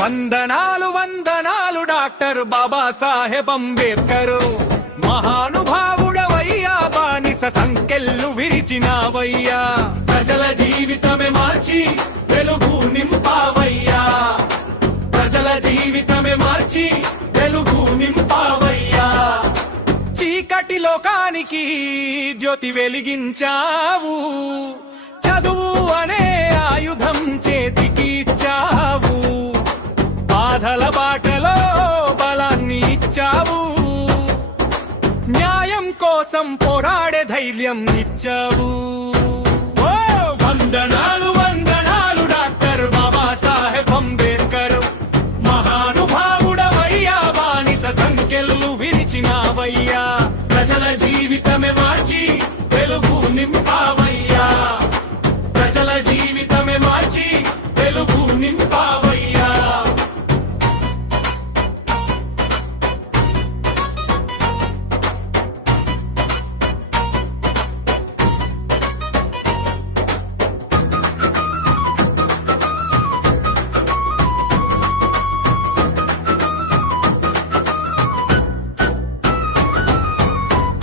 వందనాలు వందనాలు డాక్టర్ బాబాసాహెబ్ అంబేద్కర్, మహానుభావుడవయ్యా, బానిస సంకెళ్ళు విరిచినావయ్యా, ప్రజల జీవితమే మార్చి వెలుగు నింపావయ్యా, ప్రజల జీవితమే మార్చి వెలుగు నింపావయ్యా, చీకటి లోకానికి జ్యోతి వెలిగించావు, చదువు అనే ఆయుధం చేతికి ఇచ్చావు, బాధల బాటలో బలాన్ని ఇచ్చావు, న్యాయం కోసం పోరాడే ధైర్యం ఇచ్చావు. ఓ వందనాలు వందనాలు డాక్టర్ బాబాసాహెబ్ అంబేద్కర్, మహానుభావుడవయ్యా, బానిస సంకెళ్ళు విరిచినావయ్యా, ప్రజల జీవితమే మార్చి వెలుగు నింపావయ్యా, ప్రజల జీవితమే మార్చి వెలుగు నింపావయ్యా.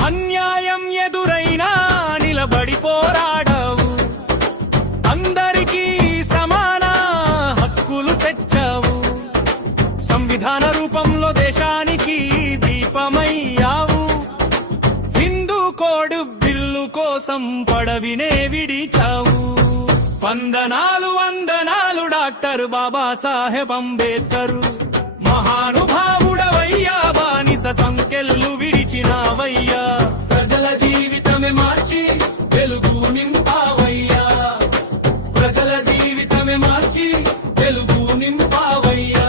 అన్యాయం ఎదురైనా నిలబడి పోరాడావు, అందరికీ సమాన హక్కులు తెచ్చావు, సంవిధాన రూపంలో దేశానికి దీపమయ్యావు, హిందూ కోడ్ బిల్లు కోసం పడవినే విడిచావు. వందనాలు వందనాలు డాక్టర్ బాబాసాహెబ్ అంబేద్కర్, మహానుభావుడవయ్యా, బానిస సంకెళ్ళు విరిచినావయ్యా, ప్రజల జీవితమే మార్చి వెలుగు నింపావయ్యా, ప్రజల జీవితమే మార్చి వెలుగు నింపావయ్యా.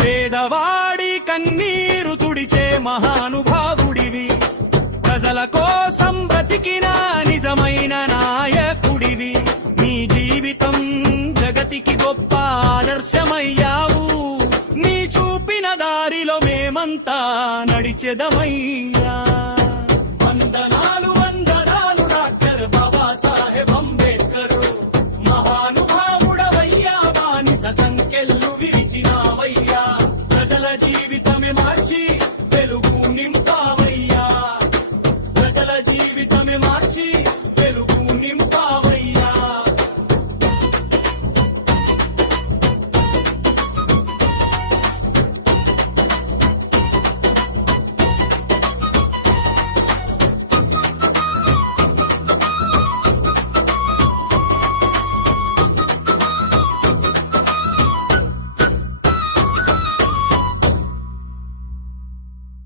పేదవాడి కన్నీరు తుడిచే మహానుభావుడివి, ప్రజల కోసం బ్రతికిన నిజమైన నాయకుడివి, నీ జీవితం జగతికి గొప్ప ఆదర్శమయ్యావు, నీ చూపిన దారిలో మేమంతా నడిచెదమయ్యా. వందనాలు వందనాలు డాక్టర్ బాబాసాహెబ్ అంబేద్కర్, మహానుభావుడవయ్యా, బానిస సంకెళ్ళు విరిచినావయ్యా, ప్రజల జీవితమే మార్చి